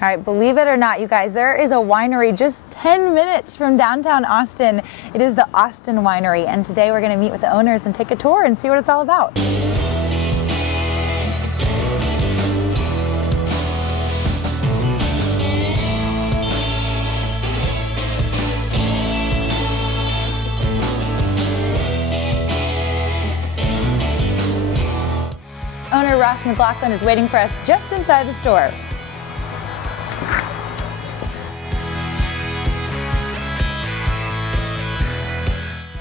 All right, believe it or not, you guys, there is a winery just 10 minutes from downtown Austin. It is the Austin Winery, and today we're going to meet with the owners and take a tour and see what it's all about. Owner Ross McLauchlan is waiting for us just inside the store.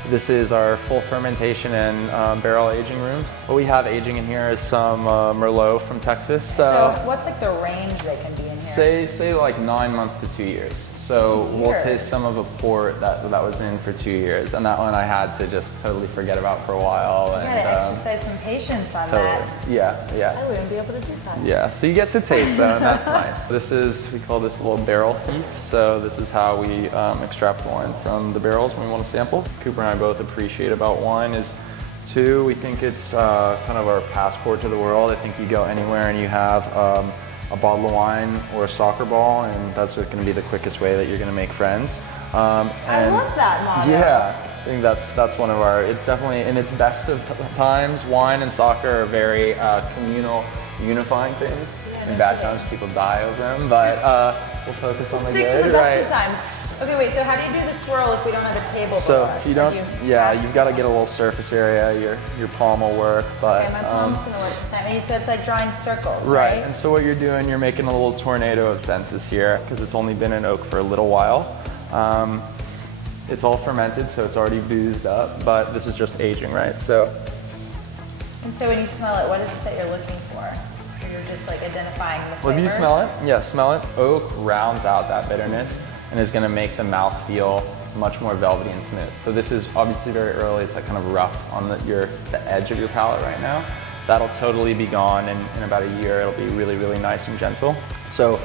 This is our full fermentation and barrel aging rooms. What we have aging in here is some Merlot from Texas. So what's like the range they can be in here? Say like 9 months to 2 years. So we'll taste some of a port that was in for 2 years, and that one I had to just totally forget about for a while. You gotta exercise some patience on that. Yeah. I wouldn't be able to do that. Yeah, so you get to taste though, and that's nice. We call this a little barrel thief. So this is how we extract wine from the barrels when we want to sample. Cooper and I both appreciate about wine is, two, we think it's kind of our passport to the world. I think you go anywhere and you have a bottle of wine or a soccer ball, and that's going to be the quickest way that you're going to make friends. I love that motto. Yeah, I think that's one of our, it's definitely, in its best of times, wine and soccer are very communal, unifying things. In bad times, people die over them, but we'll focus on the good. Stick to the best of times. Okay, wait, so how do you do the swirl if we don't have a table? So if you don't, you've got to get a little surface area. Your palm will work, but okay, my palm's gonna work this time. And you said it's like drawing circles, right? And so what you're doing, you're making a little tornado of senses here because it's only been in oak for a little while. It's all fermented, so it's already boozed up, but this is just aging, right? And so when you smell it, what is it that you're looking for? Or you're just like identifying the flavors? Well, if you smell it, yeah, smell it. Oak rounds out that bitterness and is going to make the mouth feel much more velvety and smooth. So this is obviously very early. It's like kind of rough on the edge of your palate right now. That'll totally be gone in about a year. It'll be really, really nice and gentle. So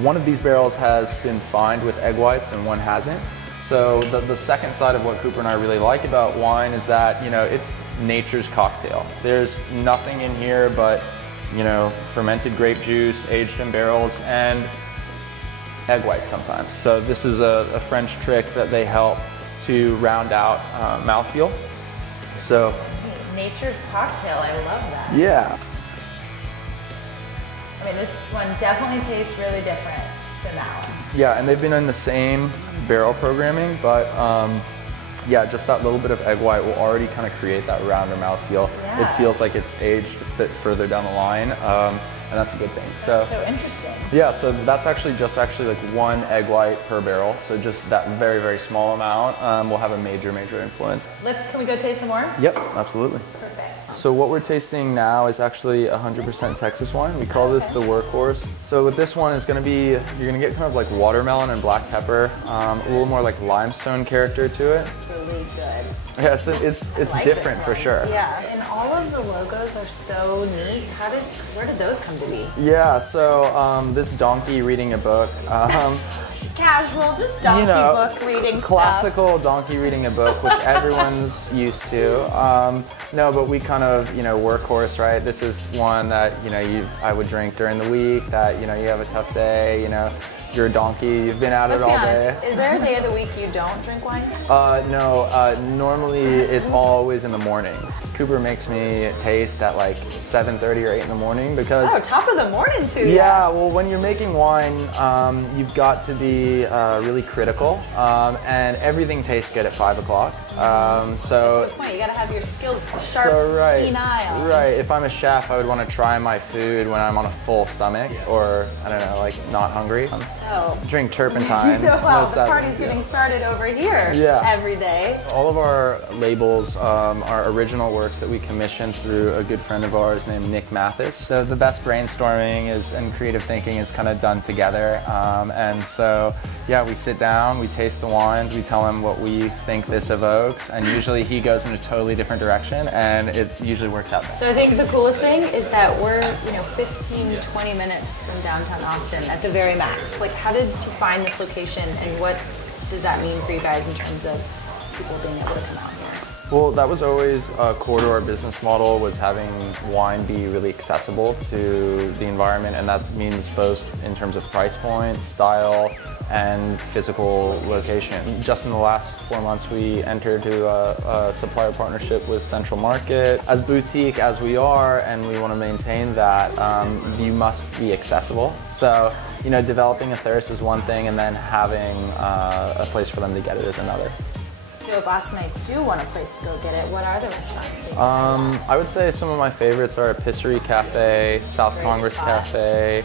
one of these barrels has been fined with egg whites and one hasn't. So the second side of what Cooper and I really like about wine is that, it's nature's cocktail. There's nothing in here but, fermented grape juice, aged in barrels, and egg whites sometimes. So this is a French trick that they help to round out mouthfeel. So nature's cocktail, I love that. Yeah. I mean, this one definitely tastes really different than that one. Yeah, and they've been in the same barrel programming, but yeah, just that little bit of egg white will already kind of create that rounder mouthfeel. Yeah. It feels like it's aged a bit further down the line. And that's a good thing. That's so interesting. Yeah, so that's actually like one egg white per barrel. So just that very, very small amount will have a major, major influence. Can we go taste some more? Yep, absolutely. Perfect. So what we're tasting now is actually 100% Texas wine. We call this the workhorse. So with this one, it's going to be, you're going to get kind of like watermelon and black pepper, a little more like limestone character to it. It's really good. Yeah, it's like different for sure. Yeah, and all of the logos are so neat. Where did those come to be? Yeah, so this donkey reading a book. Casual, just donkey book reading classical stuff. Donkey reading a book, which everyone's used to. No, but we kind of, workhorse, right? This is one that, I would drink during the week, that, you have a tough day, you're a donkey, you've been at it all day. Is there a day of the week you don't drink wine? No, normally it's always in the mornings. Cooper makes me taste at like 7:30 or 8 in the morning because... Oh, top of the morning too. Yeah, well, when you're making wine, you've got to be really critical, and everything tastes good at 5 o'clock. So that's the point. You gotta have your skills sharp, keen eye. Right. If I'm a chef, I would want to try my food when I'm on a full stomach, or I don't know, like not hungry. Drink turpentine. The party's getting started over here every day. All of our labels are original works that we commissioned through a good friend of ours named Nick Mathis. So the best brainstorming and creative thinking is kind of done together. And so, yeah, we sit down, we taste the wines, we tell him what we think this evokes, and usually he goes in a totally different direction, and it usually works out better. So I think the coolest thing is that we're, 15, 20 minutes from downtown Austin at the very max. Like, how did you find this location, and what does that mean for you guys in terms of people being able to come out here? Well, that was always core to our business model, was having wine be really accessible to the environment, and that means both in terms of price point, style, and physical location. Just in the last 4 months, we entered into a supplier partnership with Central Market. As boutique as we are, and we want to maintain that, you must be accessible. So, you know, developing a thirst is one thing, and then having a place for them to get it is another. So if Austinites do want a place to go get it, what are the restaurants? I would say some of my favorites are Epicerie Cafe, South Congress Cafe.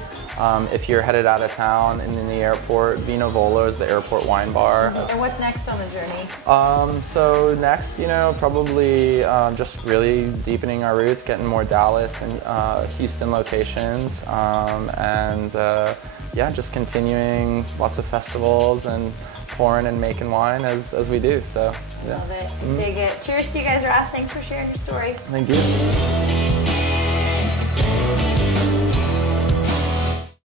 If you're headed out of town and in the airport, Vino Volo is the airport wine bar. And what's next on the journey? So next, you know, probably just really deepening our roots, getting more Dallas and Houston locations, and yeah, just continuing lots of festivals and pouring and making wine as we do. So yeah. Love it. Dig it. Cheers to you guys, Ross. Thanks for sharing your story. Thank you.